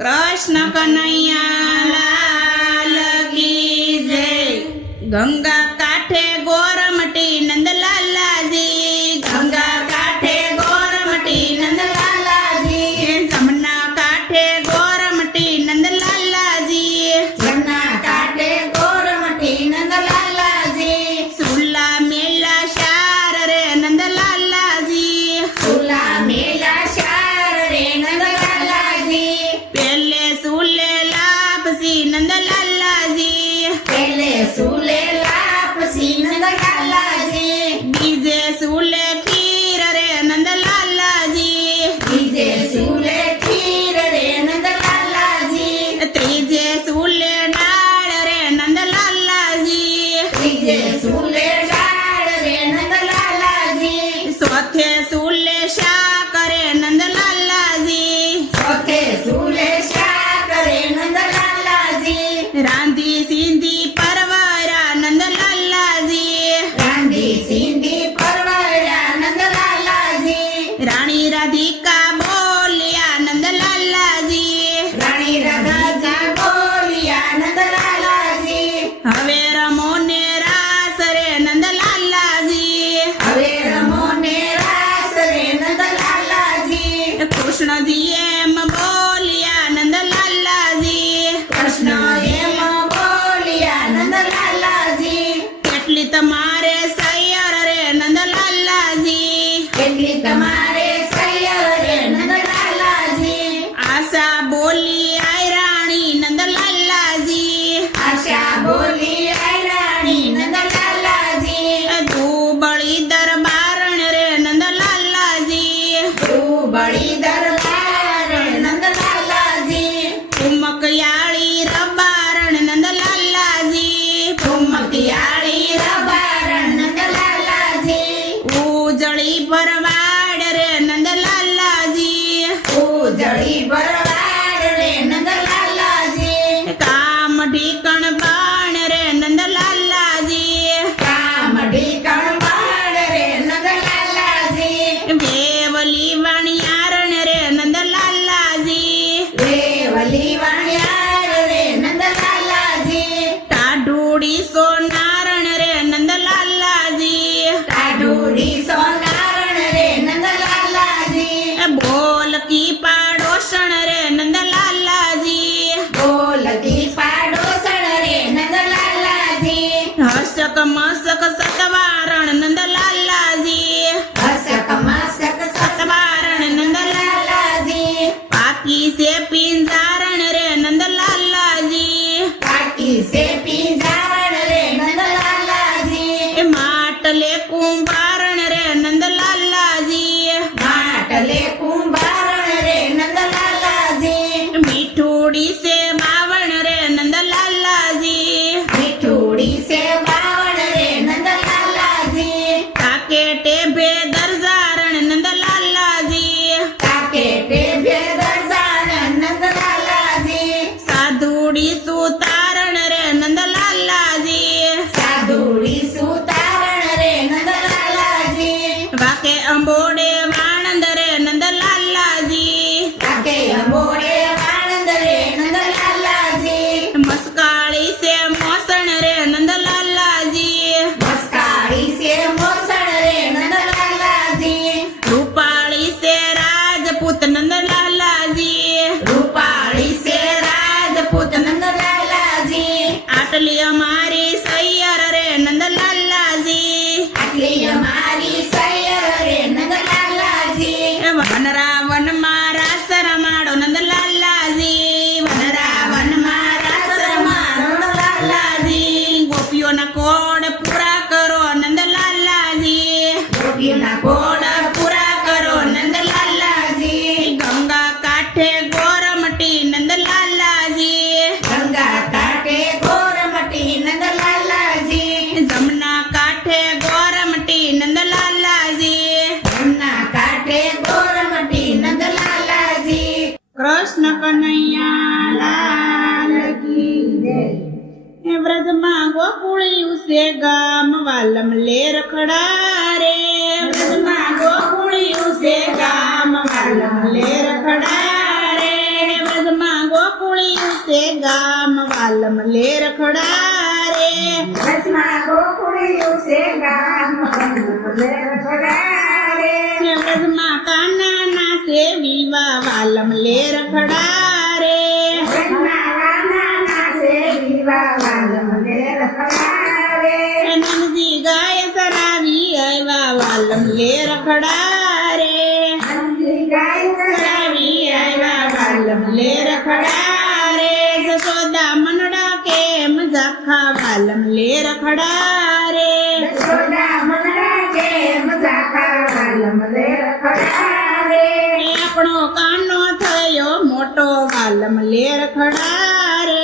कृष्ण कन्हैया लाल की जय। गंगा काठे गोरमटी नंदलाला जी, गंगा काठे गोरमटी नंदलाला जी, जमुना काठे गोरमटी नंदलाला जी, जमुना काठे गोरमटी नंदलाला जी, सुला मेला शार रे नंदलाला जी, सुला मेला शार रे नंदलाला जी, पहले सुले लापसी नंदलाला जी, पहले सुले लापसी नंदलाला जी, बीजे सुले खीर रे नंदलाला जी, बीजे सुले खीर रे नंदलाला जी, त्रीजे सुले डाळ रे नंदलाला जी, त्रीजे सुले डाळ रे नंदलाला जी, चौथे सुले शाक रे नंदलाला जी, चौथे सुले शाक रे नंदलाला जी, रांधी सिंधी परवरा नंदलाला जी, रांधी सिंधी परवरा नंदलाला जी, राणी राधिका बोलिया नंदलाला जी, राणी राधा बोलिया नंदलाला जी, હવે રમો ને રાસ રે નંદલાલા जी, હવે રમો ને રાસ રે નંદલાલા जी, કૃષ્ણજી એમ બોલિયા નંદલાલા जी, કૃષ્ણ એમ બોલિયા નંદલાલા जी, કેટલી તમારે સૈયર રે નંદલાલા जी, કેટલી તમારે સૈયર રે નંદલાલા जी, આશા બોલી આય રાણી નંદલાલા जी, આશા બોલી આય રાણી નંદલાલા जी, ધૂબળી દરબારણ રે નંદલાલા जी, બળી દરબાર નંદલાલા जी, ઉમકયાળી રબારણ નંદલાલા जी, ફુમકિયાળી રબારણ નંદલાલા जी, ઉજળી ભરવાડ રે નંદલાલા जी, ઉજળી ભરવાડ રે નંદલાલા जी, કામ ઢીકણ બાણ રે નંદલાલા जी, કામ ઢીકણ બાળ રે નંદલાલા जी, વેવલી વાણિયારણ રે નંદલાલા जी, વેવલી વાણિયાર રે નંદલાલા जी, ટાઢુડી સોનારણ રે નંદલાલા जी, ટાઢુડી સોનારણ રે નંદલાલા जी, બોલકી પાડોશણ રે નંદલાલા जी, બોલતી પાડોસણ રે નંદલાલા जी, હસક મસક સતવારણ નંદલાલા जी, હસક મસક સતવારણ નંદલાલા નંદલાલા जी, પાકી સે પિંજારણ રે નંદલાલા जी, પાકી સે પિંજારણ રે નંદલાલા जी, માટલે કુંભારણ રે નંદલાલા जी, માટલે કુંભારણ રે નંદલાલા जी, મીઠુડી સે બાવણ રે નંદલાલા जी, મીઠુડી સે બાવણ રે નંદલાલા जी, કાકેટે ભે દરજારણ નંદલાલા जी, કાકે ટેભે દર્શાન નંદલાલા जी, સાધુડી સુતારણ રે નંદલાલા जी, સાધુડી સુતારણ રે નંદલાલા जी, વાકે અંબોડે વાણંદ રે નંદલાલા जी, કાકે અંબોડે વાણંદ રે નંદલાલા जी, મસ્કાળી સે મોસણ રે નંદલાલા जी, મસ્કાળી સે મોસણ રે નંદલાલા जी, રૂપાળી સે રાજપૂત નંદલાલા जी, રૂપાળી સે રાજપૂત નંદલાલા जी, આટલી અમારી સૈયર રે નંદલાલા जी, આટલી અમારી સૈયર રે નંદલાલા जी, વનરા વનમાં રાસ રમાડો નંદલાલા जी, વનરા વનમાં રાસ રમાડો નંદલાલા जी, ગોપીઓના કોડ પૂરા કરો નંદલાલા जी, ગોપીના કોડ પૂરા કરો નંદલાલા जी, ગંગા કાંઠે ગોરમટી નંદલાલા जी, ગંગા કાંઠે ગોરમટી નંદલાલા जी, જમના કાંઠે ગોરમટી નંદલાલા जी, જમના કાંઠે ગોરમટી નંદલાલા जी, કૃષ્ણ કનૈયા લાલ કી જય। એ વ્રજમાં ગોકુળિયું છે ગામ વાલમ લે રખડા રે, વ્રજમાં ગોકુળિયું છે ગામ વાલમ લે રખડા રે, વ્રજમાં ગોકુળિયું છે ગામ વાલમ લેર ખડા રે વ્રજમાં ગોકુળિયું છે ગામ લેર ખડા રે વ્રજમાં કાનાના છે વિવા વાલમ લેર ખડા રે વ્રજમાં કાનાના છે વિવા વાલમ લેર ખડા રે નંદજી ગાય સરાવી આવ્યા વાલમ લેર ખડા રે નંદી ગાય સરાવી આવ્યા વાલમ લેર ખડા રે જશોદા મનડા કેમ ઝાખા વાલમ લેર ખડા રે યશોદા મનડા કેમ ઝાખા વાલમ લેર ખડા રે આપણો કાનો થયો મોટો વાલમ લેર ખડા રે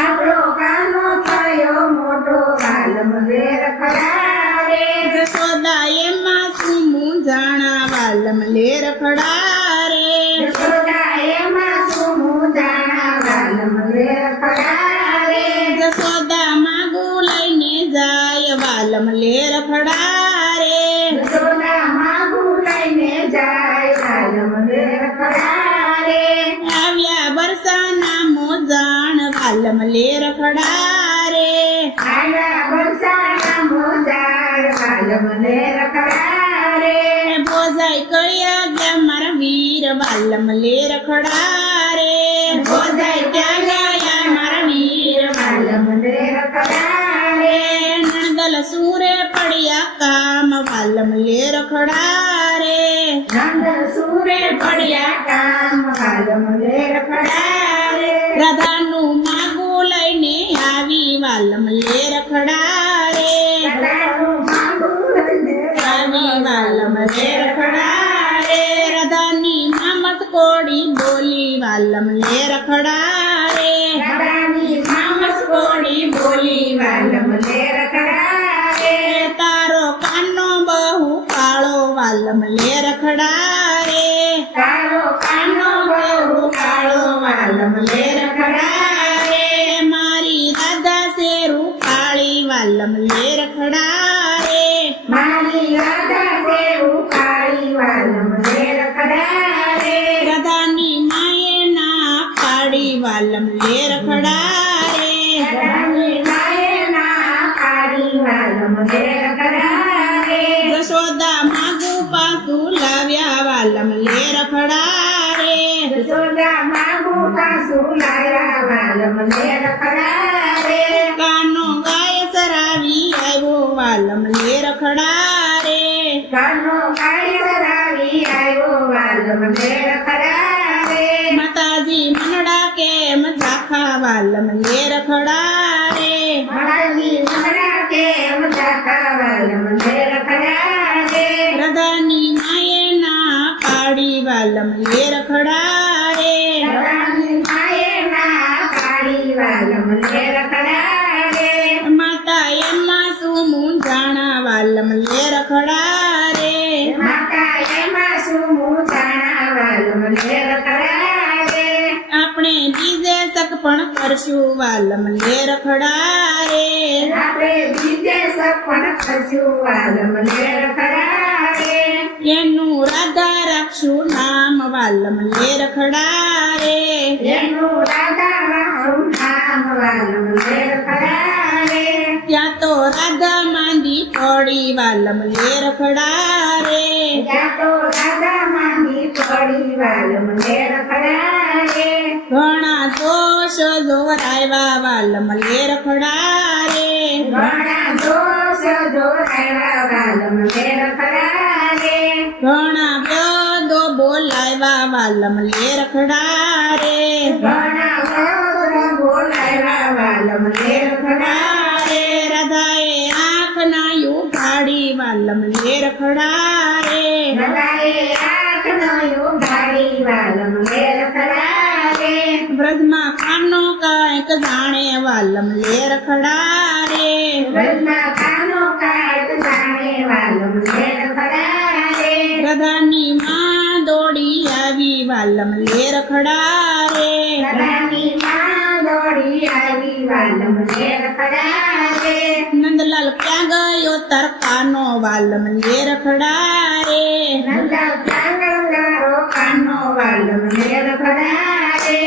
આપણો કાનો થયો મોટો વાલમ લેર ખડા રે જશોદા એમાં શું મૂંઝાણા વાલમ લેર ખડા રે યશોદા એમાં શું મૂંઝાણા વાલમ લેર ખડા રે જશોદા માગું લઈને જાય વાલમ લેર ખડા રે યશોદા માગું લઈને જાય વાલમ લેર ખડા રે આવ્યા બરસાના મોજાણ વાલમ લેર ખડા રે આયા વરસાદના મોજાર વાલમ લેર ખડા રે ભોજાઈ કયા ગયા મારા વીર વાલમ લેર ખડા રે ભોજાઈ ક્યાં ગયા મારા વીર વાલમ લેર ખડા રે નણદલ સૂરે પડ્યા કામ વાલમ લેર ખડા રે નંદ સૂરે પડ્યા કામ વાલમ લેર ખડા રે રાધાનું માગું લઈને આવી વાલમ લેર ખડા રે રાધાનું માગું લઈને આવી વાલમ લેર ખડા રે રાધાની મામસ કોડી બોલી વાલમ લેર ખડા રે રાધાની મામસ કોડી બોલી વાલમ લેર ખડા રે તારો કાનો બહુ કાળો વાલમ લેર ખડા રે તારો કાનો બહુ કાળો વાલમ લેર ખડા રે મારી રાધા શેરું કાળી વાલમ લેર ખડા રે મારી રાધા સેવું કાળી વાલમ લેર ખડા રે રાધાની માએ ના પાડી વાલમ લેર ખડા રે રાધાની માએ ના કાળી વાલમ લેર ખડા રે જશોદા માગું પાછું લાવ્યા વાલમ લેર ખડા રે યશોદા માગું પાછું લાવ્યા વાલમ લેર ખડા રે કાનો ગાય સરાવી આવ્યો વાલમ લેર ખડા રે કાનો કાળી સરાવી આવ્યો વાલમ લેર ખડા રે માતાજી મનડા કેમ ઝાખા વાલમ લેર ખડા રે મારી મનડા કેમ ઝાખા વાલમ લેર ખડા રે રાધાની માએ ના પાડી વાલમ લેર ખડા રે રાધાની માએ ના કાળી વાલમ લેર ખડા રે માતા એમાં શું મૂંઝાણા વાલમ લેર ખડા રે માતા એમાં શું મૂંઝાણા વાલમ લેર ખડા રે આપણે બીજે તક પણ કરશું વાલમ લેર ખડા રે આપણે બીજે સપન કરશું વાલમ લેર ખડા રે એનું રાધા રાખશું નામ વાલમ લેર ખડા રે એનું રાધા રાખું નામ વાલમ લેર ખડા રે ત્યાં તો રાધા માંડી પડી વાલમ લેર ખડા રે ત્યાં તો રાધા માંગી પડી વાલમ લેર ખડા રે ઘણા દોષ જોરાવ્યા વાલમ લેર ખડા રે ઘણા દોષ જોરાયા વાલમ લેર ખડા રે ઘણા બ્યદો બોલાવ્યા વાલમ લેર ખડા રે ઘણા વરોધ બોલાવ્યા વાલમ લેર ખડા રે રાધાએ આંખ ના ઉઘાડી વાલમ લેર ખડા રે રાધાએ આંખ નયું ગાડી વાલમ લેર ખડા રે બ્રજમાં કાનો કાંઈક જાણે વાલમ લેર ખડા રે વ્રજમાં કાનો કાંઈક જાણે વાલમ લેર ખડા રે રાધાની માં દોડી આવી વાલમ લેર ખડા રે રાધાની માં દોડી આવી વાલમ લેર ખડા રે નંદલાલ ક્યાં ગયો તાર કાનો વાલમ લેર ખડા રે નંદા ચાંગલારો કાનો વાલમ લેર ખડા રે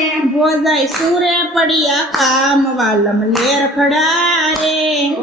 જાય સુરે પડ્યા કામ વાલમ લેર ખડા રે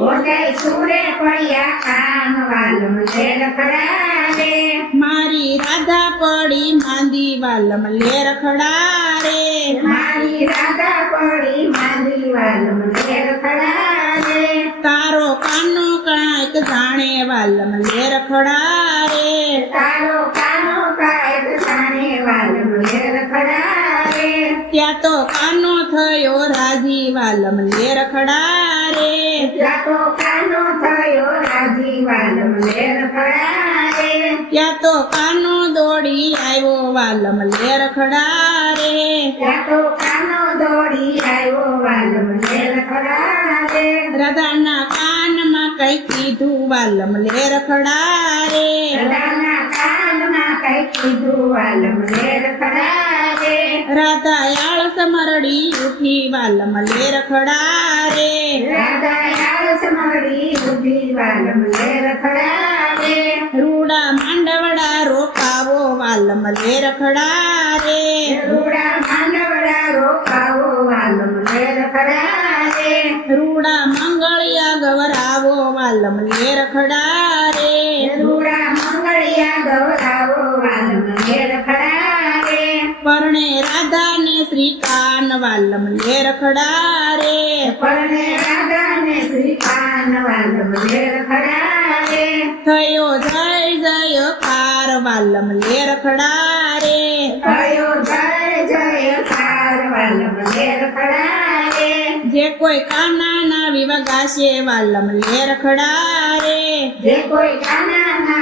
ઓજાય સુરે પડ્યા કામ વાલમ લેર ખડા રે મારી રાધા પડી માંદી વાલમ લેર ખડા રે મારી રાધા પડી માંદી વાલમ લેર ખડા રે તારો કાનો કાંઈક જાણે વાલમ લેર ખડા રે તારો કાનો કાંઈક જાણે વાલમ લેર ખડા રે ત્યાં તો કાનો થયો રાજી વાલમ લેર ખડા રે ત્યાં તો કાનો થયો રાજી વાલમ લેર ખડા રે ત્યાં તો કાનો દોડી આવ્યો વાલમ લેર ખડા રે ત્યાં તો કાનો દોડી આવ્યો વાલમ લેર ખડા રે રાધાના કાનમાં કઈ કીધું વાલમ લેર ખડા રે રાધાના કાનમાં કઈ કીધું વાલમ લેર ખડા રે રાધા આળસ મરડી ઉઠી વાલમ લેર ખડા રે રાધા આળસ મળી ઉભી વાલમ લેર ખડા રે રૂડા માંડવડા રોકાવો વાલમ લેર ખડા રે રૂડા માંડવડા રોકાવો વાલમ લેર ખડા રે રૂડા મંગળિયા ગવરાવો વાલમ લેર ખડા રે રૂડા મંગળિયા ગવરાવો વાલમ લેર ખડા રે પરણે રાધા ને શ્રીકાન વાલમ લેર ખડા રે પરણે રાધા ને શ્રીકાન વાલમ લેર ખડા રે થયો જય જયકાર વાલમ લેર ખડા રે કયો જય જયકાર વાલમ લેર ખડા રે જે કોઈ કાના ના વિવગાશે વાલમ લેર ખડા રે જે કોઈ કાના ના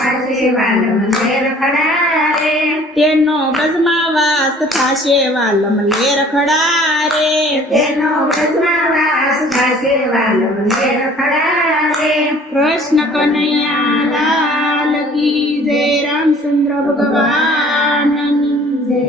પાસે વાલમ લેર ખડા રે તેનો બસમાં વાસ થાશે વાલમ લેર ખડા રે તેનો વ્રજમાં વાસ થશે વાલમ લેર ખડા રે કૃષ્ણ કનૈયા લાલ કી જય રામચંદ્ર ભગવાનની જય